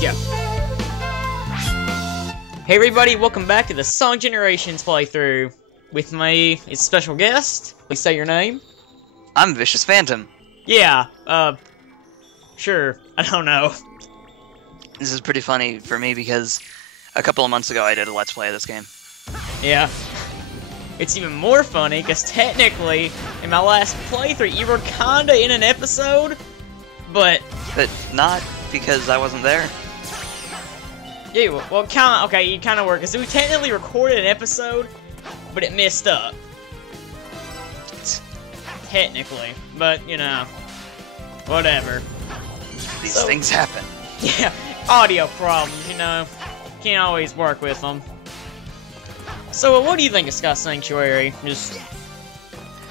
Go. Hey everybody, welcome back to the Sonic Generations playthrough. With me is a special guest. Please say your name. I'm Vicious Phantom. Yeah, sure. I don't know. This is pretty funny for me because a couple of months ago I did a Let's Play of this game. Yeah. It's even more funny because technically, in my last playthrough, you were kinda in an episode, but not because I wasn't there. Yeah, well, kinda, okay, you kinda were, because we technically recorded an episode, but it messed up. Technically, but, you know, whatever. These things happen. Yeah, audio problems, you know, can't always work with them. So, what do you think of Sky Sanctuary? Just...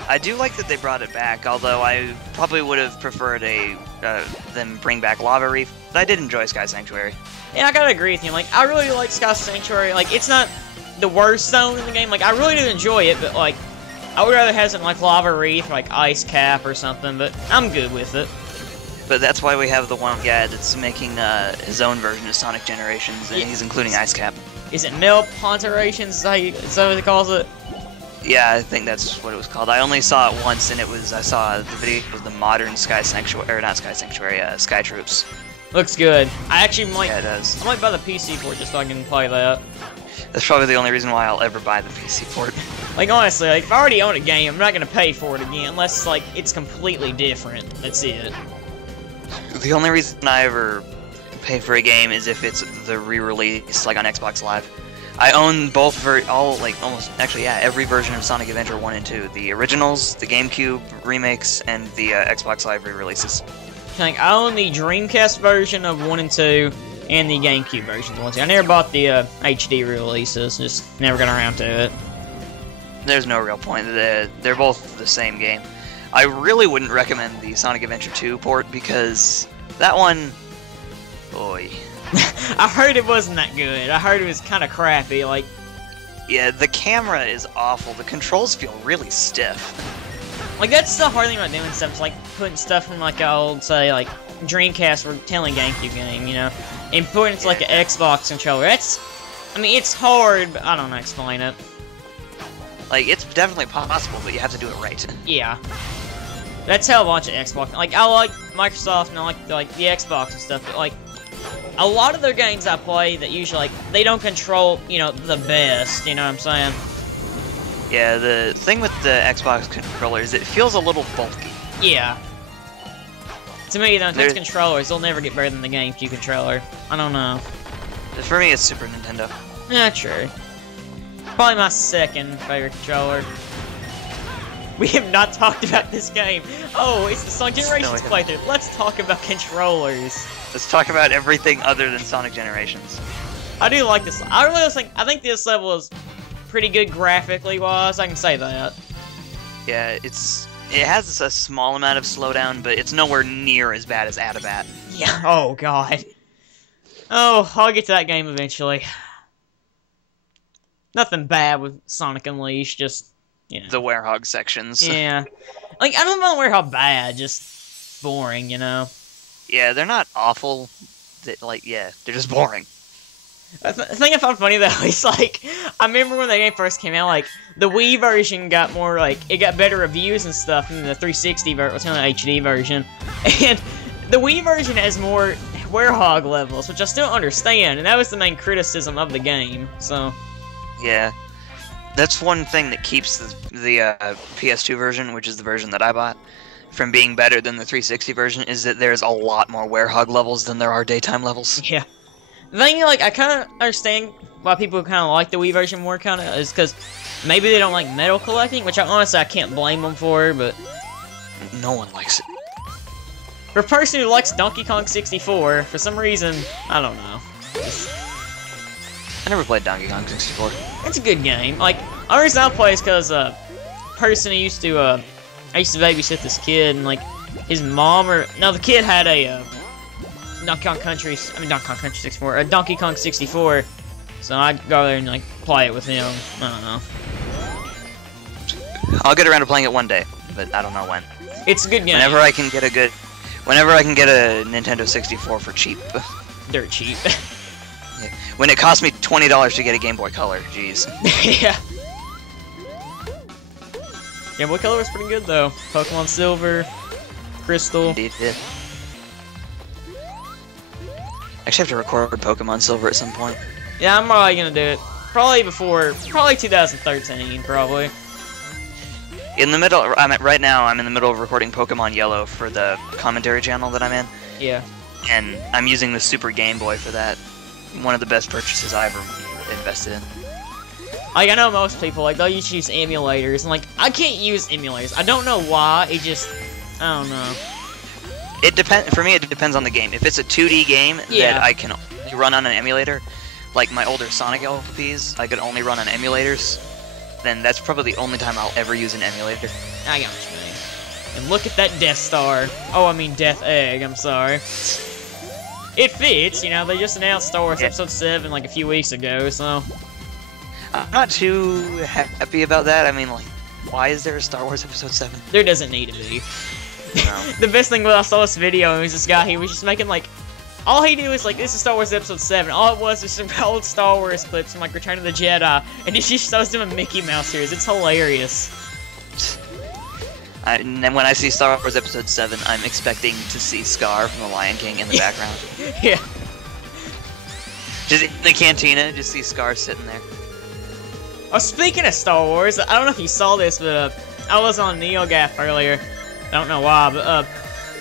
I do like that they brought it back, although I probably would have preferred them bring back Lava Reef, but I did enjoy Sky Sanctuary. Yeah, I gotta agree with you. Like, I really like Sky Sanctuary. Like, it's not the worst zone in the game. Like, I really do enjoy it, but, like, I would rather have something like Lava Reef, like Ice Cap or something, but I'm good with it. But that's why we have the one guy that's making his own version of Sonic Generations, and he's including Ice Cap. Is it Mel Ponterations? Is that what he calls it? Yeah, I think that's what it was called. I only saw it once, and I saw the video of the modern Sky Sanctuary, or not Sky Sanctuary, Sky Troops. Looks good. I actually might. Yeah, it does. I might buy the PC port just so I can play that. That's probably the only reason why I'll ever buy the PC port. Like, honestly, like, if I already own a game, I'm not gonna pay for it again unless, like, it's completely different. That's it. The only reason I ever pay for a game is if it's the re-release, like on Xbox Live. I own both, every version of Sonic Adventure 1 and 2. The originals, the GameCube remakes, and the Xbox Live re-releases. Like, I own the Dreamcast version of 1 and 2, and the GameCube version of 1 and 2. I never bought the HD releases, just never got around to it. There's no real point. They're both the same game. I really wouldn't recommend the Sonic Adventure 2 port because that one... Boy. I heard it wasn't that good. I heard it was kind of crappy, like... Yeah, the camera is awful. The controls feel really stiff. Like, that's the hard thing about doing stuff. It's like putting stuff from, like, an old, say, like, Dreamcast or telling GameCube game, you know? And putting it to, like, an Xbox controller. That's... I mean, it's hard, but I don't know how to explain it. Like, it's definitely possible, but you have to do it right. Yeah. That's how I launch an Xbox. Like, I like Microsoft and I like the Xbox and stuff, but, like, a lot of their games I play that usually, like, they don't control, you know, the best, you know what I'm saying? Yeah, the thing with the Xbox controller is it feels a little bulky. Yeah. To me, though, those controllers, they'll never get better than the GameCube controller. I don't know. For me, it's Super Nintendo. Yeah, true. Probably my second favorite controller. We have not talked about this game. Oh, it's the Sonic Generations playthrough. Let's talk about controllers. Let's talk about everything other than Sonic Generations. I do like this. I think this level is pretty good graphically wise. I can say that. Yeah, it has a small amount of slowdown, but it's nowhere near as bad as Adabat. Yeah. Oh god. Oh, I'll get to that game eventually. Nothing bad with Sonic Unleashed, just, you know. The Werehog sections. Yeah. Like, I don't know how bad, just boring, you know? Yeah, they're not awful. They're just boring. The thing I found funny, though, is, like, I remember when the game first came out, like, the Wii version got more, like, it got better reviews and stuff than the 360 version, what's kind of the HD version. And the Wii version has more Werehog levels, which I still understand, and that was the main criticism of the game, so... Yeah, that's one thing that keeps the PS2 version, which is the version that I bought, from being better than the 360 version, is that there's a lot more Werehog levels than there are daytime levels. Yeah. The thing, like, I kind of understand why people kind of like the Wii version more, kind of, is because maybe they don't like metal collecting, which honestly I can't blame them for, but... No one likes it. For a person who likes Donkey Kong 64, for some reason, I don't know. I never played Donkey Kong 64. It's a good game. Like, the reason I play is because person who used to I used to babysit this kid, and like his mom the kid had a Donkey Kong 64, a Donkey Kong 64. So I'd go there and like play it with him. I don't know. I'll get around to playing it one day, but I don't know when. It's a good game. Whenever I can get a Nintendo 64 for cheap. dirt cheap. Yeah. When it cost me $20 to get a Game Boy Color, jeez. Yeah. Game Boy Color was pretty good though. Pokemon Silver, Crystal. Indeed, yeah. Actually have to record Pokemon Silver at some point. Yeah, I'm probably gonna do it. Probably 2013, probably. In the middle, right now, I'm in the middle of recording Pokemon Yellow for the commentary channel that I'm in. Yeah. And I'm using the Super Game Boy for that. One of the best purchases I ever invested in. Like, I know most people, like, they'll use emulators, and, like, I can't use emulators. I don't know why, it just, I don't know. It depends, for me, it depends on the game. If it's a 2D game that I can only run on an emulator, like my older Sonic LPs, I could only run on emulators, then that's probably the only time I'll ever use an emulator. I got what you mean. And look at that Death Star. Oh, I mean Death Egg, I'm sorry. It fits, you know, they just announced Star Wars Episode 7 like a few weeks ago, so... I'm not too happy about that. I mean, like, why is there a Star Wars Episode 7? There doesn't need to be. No. The best thing when I saw this video was this guy, he was just making, like... All he did was, like, this is Star Wars Episode 7. All it was some old Star Wars clips from, like, Return of the Jedi. And he just shows them a Mickey Mouse series. It's hilarious. And then when I see Star Wars Episode 7, I'm expecting to see Scar from The Lion King in the background. Yeah. Just in the cantina, just see Scar sitting there. Oh, speaking of Star Wars, I don't know if you saw this, but I was on NeoGAF earlier. I don't know why, but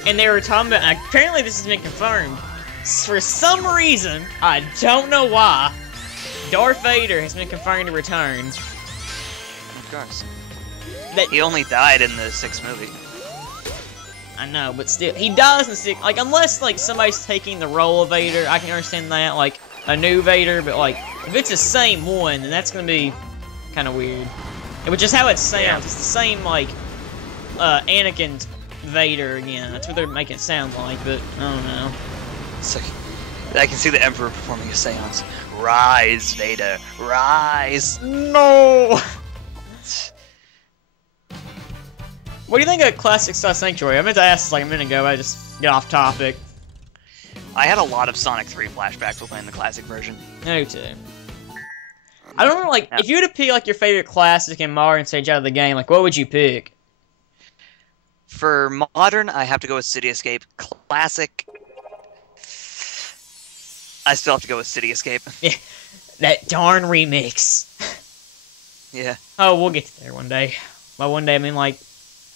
and they were talking about, apparently this has been confirmed. For some reason, I don't know why, Darth Vader has been confirmed to return. Of course. That, he only died in the 6th movie. I know, but still, he dies in 6. Like, unless like somebody's taking the role of Vader, I can understand that, like a new Vader. But like, if it's the same one, then that's gonna be kind of weird. Which is how it sounds. Yeah. It's the same like Anakin Vader again. That's what they're making it sound like. But I don't know. It's like, I can see the Emperor performing a seance. Rise, Vader, rise! No! What do you think of Classic Star Sanctuary? I meant to ask this like a minute ago, but I just get off topic. I had a lot of Sonic 3 flashbacks while playing the classic version. Me too. I don't know, like, if you were to pick like your favorite classic and modern stage out of the game, like, what would you pick? For modern, I have to go with City Escape. Classic, I still have to go with City Escape. Yeah, that darn remix. Yeah. Oh, we'll get to there one day. By one day, I mean like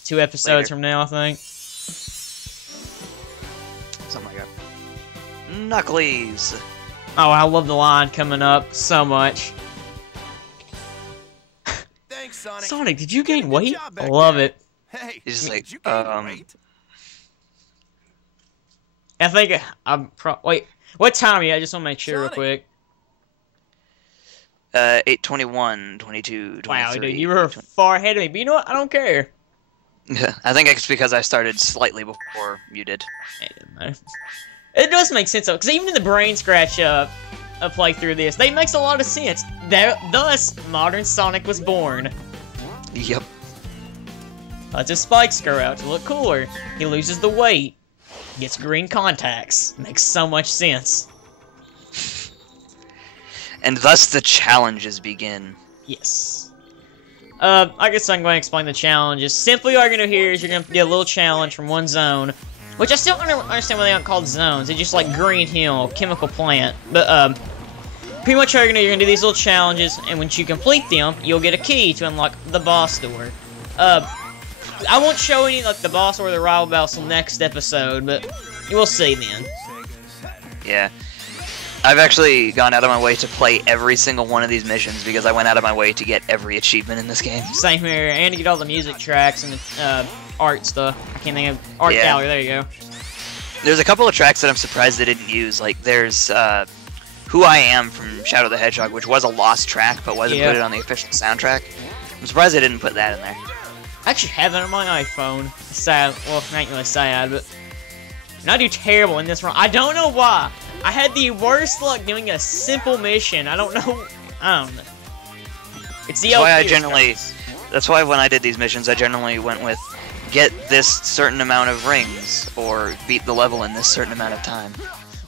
2 episodes from now, I think. Something like that. Knuckles. Oh, I love the line coming up so much. Thanks, Sonic. Sonic, did you gain weight? I love it. Hey, He's just like, I think I'm wait, what time are you? I just want to make sure real Sonic. quick. 8:21, 22, 23. Wow, dude, you were far ahead of me, but you know what? I don't care. I think it's because I started slightly before you did. It doesn't matter. It does make sense though, because even in the brain scratch a playthrough of this, they makes a lot of sense. Thus, modern Sonic was born. Yep. Lets his spikes grow out to look cooler. He loses the weight. Gets green contacts. Makes so much sense. And thus the challenges begin. Yes. I guess I'm going to explain the challenges. Simply all you're going to do here is you're going to get a little challenge from one zone. Which I still don't understand why they aren't called zones. They're just like Green Hill, Chemical Plant. But, pretty much all you're going to do, you're going to do these little challenges, and once you complete them, you'll get a key to unlock the boss door. I won't show any, like, the boss or the rival battles till next episode, but you will see then. Yeah. I've actually gone out of my way to play every single one of these missions because I went out of my way to get every achievement in this game. Same here, and to get all the music tracks and the, art stuff. I can't think of art gallery, there you go. There's a couple of tracks that I'm surprised they didn't use. Like, there's, Who I Am from Shadow the Hedgehog, which was a lost track, but wasn't put on the official soundtrack. I'm surprised they didn't put that in there. I actually have it on my iPhone. It's sad. Well, it ain't really sad, but... And I do terrible in this run. I don't know why. I had the worst luck doing a simple mission. I don't know. It's the That's why when I did these missions, I generally went with get this certain amount of rings, or beat the level in this certain amount of time.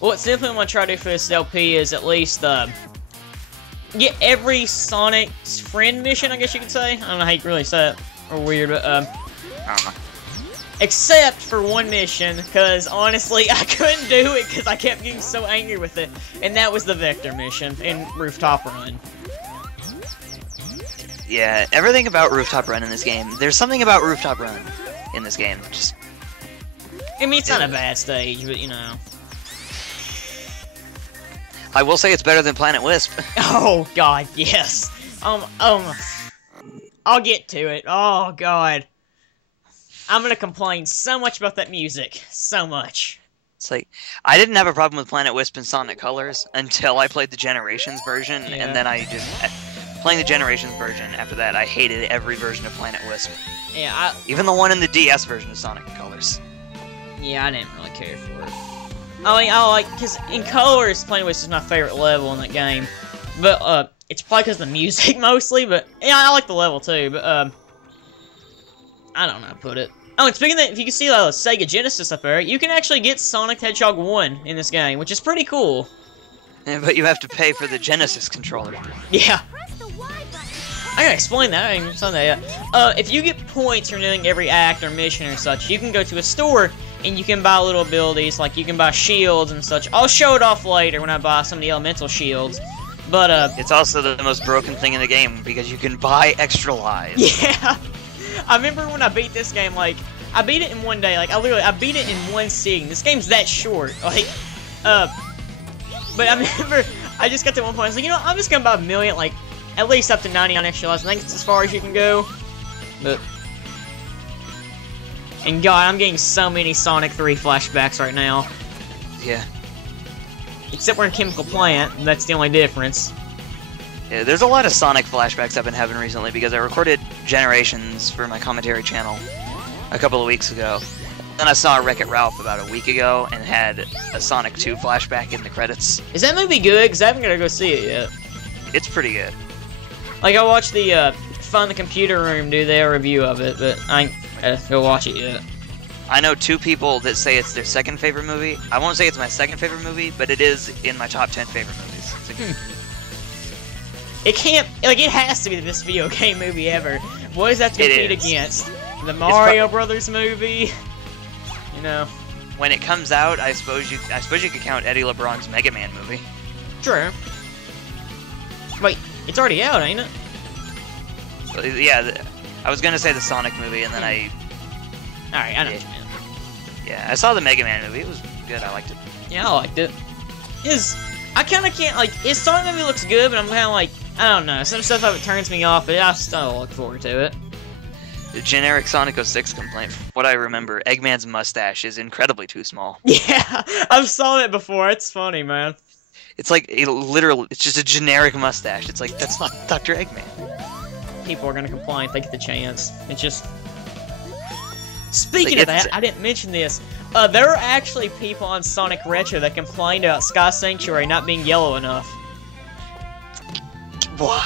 what simply I'm gonna try to do for this LP is at least get every Sonic's friend mission, I guess you could say. I don't know how you can really say it, or weird, but I don't know. Except for one mission, because honestly, I couldn't do it because I kept getting so angry with it, and that was the Vector mission in Rooftop Run. Yeah, everything about Rooftop Run in this game. There's something about Rooftop Run in this game. Just, I mean, it's not a bad stage, but you know. I will say it's better than Planet Wisp. Oh God, yes. I'll get to it. Oh God. I'm gonna complain so much about that music. So much. It's like, I didn't have a problem with Planet Wisp and Sonic Colors until I played the Generations version, Yeah. and then I just... Playing the Generations version, after that, I hated every version of Planet Wisp. Yeah, Even the one in the DS version of Sonic Colors. yeah, I didn't really care for it. I mean, because in Colors, Planet Wisp is my favorite level in that game. But, it's probably because of the music mostly, but, yeah, I like the level too, but, I don't know how to put it. Oh, and speaking of that, if you can see the Sega Genesis up there, you can actually get Sonic the Hedgehog 1 in this game, which is pretty cool. Yeah, but you have to pay for the Genesis controller. Yeah. I gotta explain that, I didn't even say that yet. If you get points for doing every act or mission or such, you can go to a store and you can buy little abilities, like you can buy shields and such. I'll show it off later when I buy some of the elemental shields. But, It's also the most broken thing in the game, because you can buy extra lives. yeah. I remember when I beat this game, like, I beat it in one day, like, I beat it in one sitting. This game's that short, like, but I remember, I just got to one point, I was like, you know what, I'm just gonna buy a million, like, at least up to 99 extra lives. I think it's as far as you can go, but, and God, I'm getting so many Sonic 3 flashbacks right now. Yeah. Except we're in Chemical Plant, and that's the only difference. Yeah, there's a lot of Sonic flashbacks I've been having recently, because I recorded Generations for my commentary channel a couple of weeks ago. Then I saw Wreck-It Ralph about a week ago, and had a Sonic 2 flashback in the credits. Is that movie good? Because I haven't got to go see it yet. It's pretty good. Like, I watched the, Fun the Computer Room do their review of it, but I ain't go watch it yet. I know two people that say it's their second favorite movie. I won't say it's my second favorite movie, but it is in my top 10 favorite movies. It's a good It can't, like, it has to be the best video game movie ever. What does that compete against? The Mario Brothers movie? You know. When it comes out, I suppose you could count Eddie LeBron's Mega Man movie. True. Wait, it's already out, ain't it? Yeah, I was gonna say the Sonic movie, and then Alright, I know what you mean. Yeah, I saw the Mega Man movie. It was good. I liked it. Yeah, I liked it. I kinda can't, like, his Sonic movie looks good, but I'm kinda like, I don't know, some stuff of it turns me off, but I still look forward to it. The generic Sonic 06 complaint, from what I remember, Eggman's mustache is incredibly too small. Yeah, I've saw it before, it's funny, man. It's like, it's just a generic mustache. It's like, that's not Dr. Eggman. People are gonna complain if they get the chance. It's just... Speaking of that, I didn't mention this. There are actually people on Sonic Retro that complained about Sky Sanctuary not being yellow enough. What?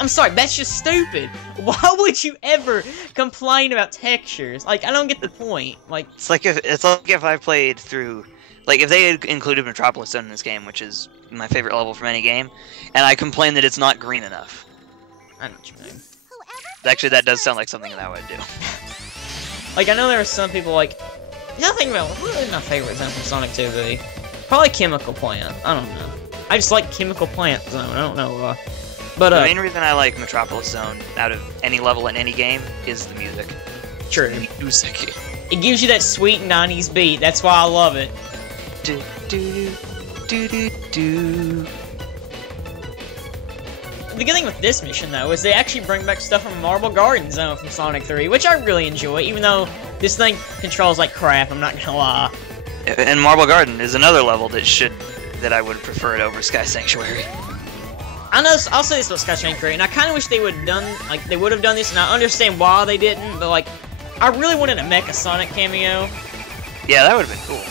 I'm sorry, that's just stupid. Why would you ever complain about textures? Like, I don't get the point. Like, it's like if I played through, like, if they had included Metropolis Zone in this game, which is my favorite level from any game, and I complain that it's not green enough. I know what you mean. Actually, that does sound like something that I would do. Like, I know there are some people, like, nothing about, what would my favorite zone from Sonic 2 be? Probably Chemical Plant. I don't know. I just like Chemical Plant Zone. I don't know why. But, the main reason I like Metropolis Zone out of any level in any game is the music. True. Music. It gives you that sweet 90s beat. That's why I love it. Do, do, do, do, do. The good thing with this mission, though, is they actually bring back stuff from Marble Garden Zone from Sonic 3, which I really enjoy, even though this thing controls like crap, I'm not gonna lie. And Marble Garden is another level that I would prefer it over Sky Sanctuary. I know, I'll say this about Sky Sanctuary, and I kind of wish they would have done this, and I understand why they didn't, but, like, I really wanted a Mecha Sonic cameo. Yeah, that would have been cool.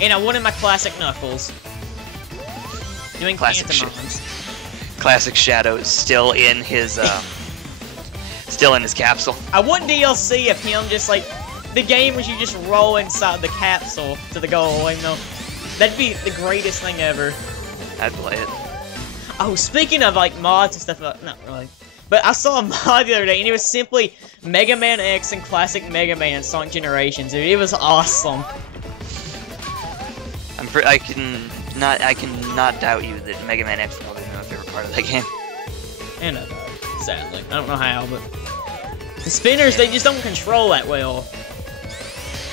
And I wanted my classic Knuckles. Doing pantomimes. Classic Shadow is still in his, capsule. I want DLC of him just, like, the game was you just roll inside the capsule to the goal, you know. That'd be the greatest thing ever. I'd play it. Oh, speaking of like mods and stuff, not really. But I saw a mod the other day, and it was simply Mega Man X and classic Mega Man Sonic Generations. Dude, it was awesome. I cannot doubt you that Mega Man X is probably my favorite part of that game. And sadly, I don't know how, but the spinners, they just don't control that well.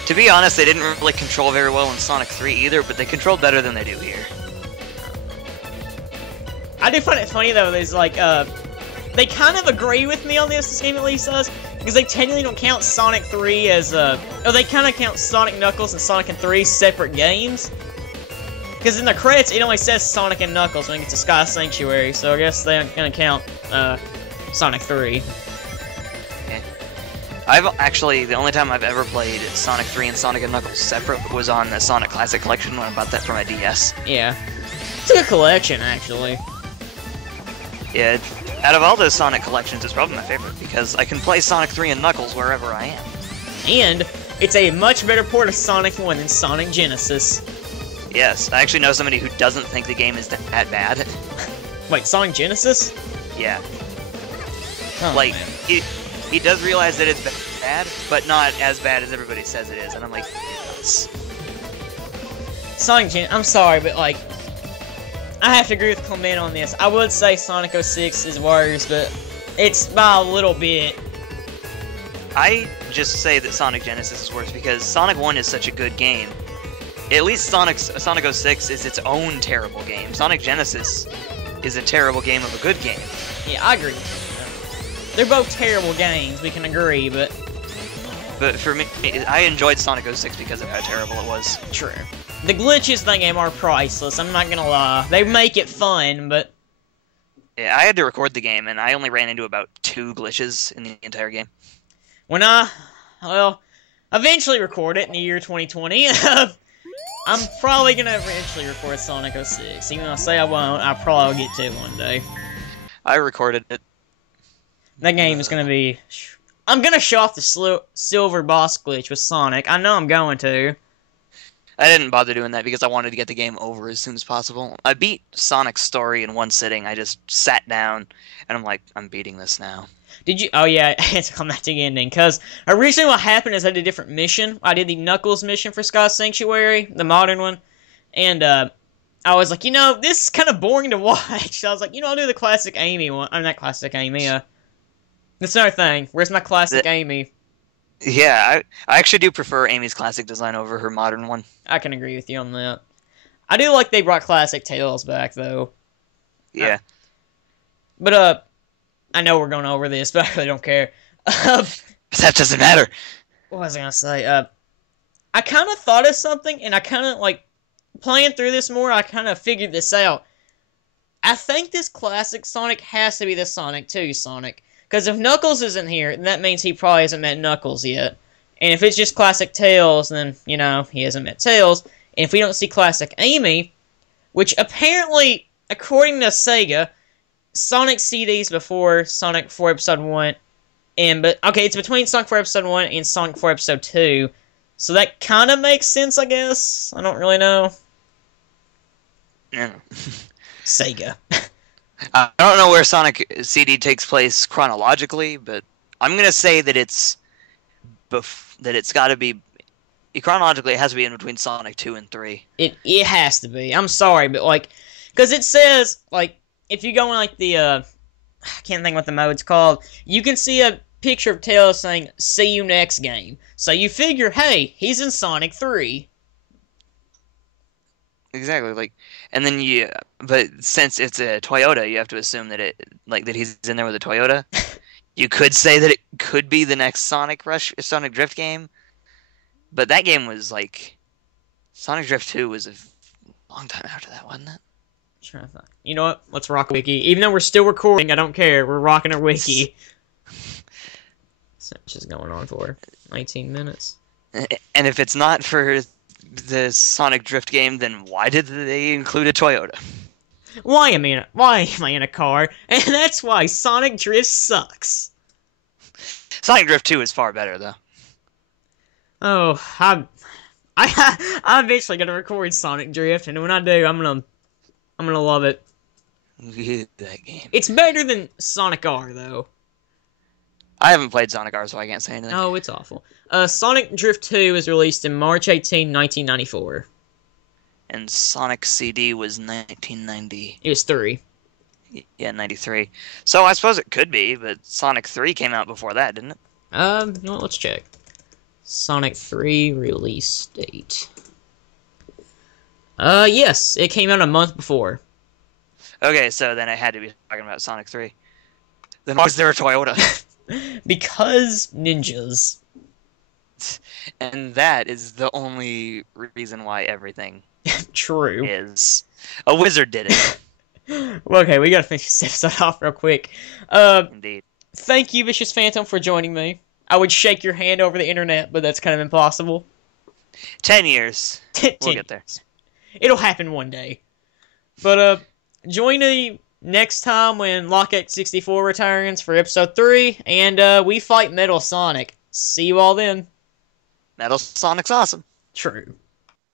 To be honest, they didn't really control very well in Sonic 3 either, but they controlled better than they do here. I do find it funny though, there's like, they kind of agree with me on this game at least does, because they technically don't count Sonic 3 as, or they kind of count Sonic Knuckles and Sonic and 3 separate games. Because in the credits, it only says Sonic and Knuckles when it gets to Sky Sanctuary, so I guess they aren't gonna count, Sonic 3. The only time I've ever played Sonic 3 and Sonic and Knuckles separate was on the Sonic Classic Collection when I bought that for my DS. Yeah. It's a good collection, actually. Yeah, out of all those Sonic collections, it's probably my favorite, because I can play Sonic 3 and Knuckles wherever I am. And it's a much better port of Sonic 1 than Sonic Genesis. Yes, I actually know somebody who doesn't think the game is that bad. Wait, Sonic Genesis? Yeah. Oh, like, man. He does realize that it's bad, but not as bad as everybody says it is, and I'm like, Sonic Gen, I'm sorry, but like, I have to agree with Clement on this. I would say Sonic 06 is worse, but it's by a little bit. I just say that Sonic Genesis is worse because Sonic 1 is such a good game. At least Sonic 06 is its own terrible game. Sonic Genesis is a terrible game of a good game. Yeah, I agree with that. They're both terrible games, we can agree, but... But for me, I enjoyed Sonic 06 because of how terrible it was. True. The glitches in that game are priceless, I'm not gonna lie. They make it fun, but... Yeah, I had to record the game, and I only ran into about 2 glitches in the entire game. When eventually record it in the year 2020. I'm probably gonna eventually record Sonic 06. Even though I say I won't, I probably will get to it one day. I recorded it. That game is gonna be... I'm gonna show off the silver boss glitch with Sonic. I know I'm going to. I didn't bother doing that because I wanted to get the game over as soon as possible. I beat Sonic's story in one sitting. I just sat down, and I'm like, I'm beating this now. Did you... Oh, yeah, I had to come back to the ending, because originally what happened is I did a different mission. I did the Knuckles mission for Sky Sanctuary, the modern one, and, I was like, you know, this is kind of boring to watch. So I was like, you know, I'll do the classic Amy one. I'm not classic Amy, that's another thing. Where's my classic Amy? Yeah, I actually do prefer Amy's classic design over her modern one. I can agree with you on that. I do like they brought classic Tails back, though. Yeah. But, I know we're going over this, but I really don't care. That doesn't matter. What was I gonna say? I kind of thought of something, and I kind of, like, playing through this more, I kind of figured this out. I think this classic Sonic has to be the Sonic 2 Sonic. Because if Knuckles isn't here, then that means he probably hasn't met Knuckles yet. And if it's just classic Tails, then, you know, he hasn't met Tails. And if we don't see classic Amy, which apparently, according to Sega, Sonic CDs before Sonic 4 Episode 1, okay, it's between Sonic 4 Episode 1 and Sonic 4 Episode 2, so that kind of makes sense, I guess. I don't really know. Yeah. Sega. I don't know where Sonic CD takes place chronologically, but I'm gonna say that it's got to be chronologically. It has to be in between Sonic 2 and 3. It has to be. I'm sorry, but like, because it says like if you go in like the I can't think what the mode's called. You can see a picture of Tails saying "See you next game." So you figure, hey, he's in Sonic 3. Exactly, like, and then but since it's a Toyota, you have to assume that that he's in there with a Toyota. You could say that it could be the next Sonic Drift game, but that game was like, Sonic Drift 2 was a long time after that, wasn't it? You know what? Let's rock a wiki. Even though we're still recording, I don't care. We're rocking a wiki. So it's just going on for 19 minutes. And if it's not for the Sonic Drift game, then why did they include a Toyota? Why am I in a car? And that's why Sonic Drift sucks. Sonic Drift 2 is far better, though. Oh, I'm eventually gonna record Sonic Drift, and when I do, I'm gonna love it. That game. It's better than Sonic R, though. I haven't played Sonic R, so I can't say anything. Oh, it's awful. Sonic Drift 2 was released in March 18, 1994. And Sonic CD was 1990. It was 3. Yeah, 93. So I suppose it could be, but Sonic 3 came out before that, didn't it? Well, let's check. Sonic 3 release date. Yes, it came out a month before. Okay, so then I had to be talking about Sonic 3. Then why was there a Toyota? Because ninjas. And that is the only reason why everything True. is. A wizard did it. Well, okay, we gotta finish this episode off real quick. Indeed. Thank you, Vicious Phantom, for joining me. I would shake your hand over the internet, but that's kind of impossible. 10 years. We'll get there. It'll happen one day. But, join me next time when Lockett 64 returns for episode 3, and, we fight Metal Sonic. See you all then. Metal Sonic's awesome. True.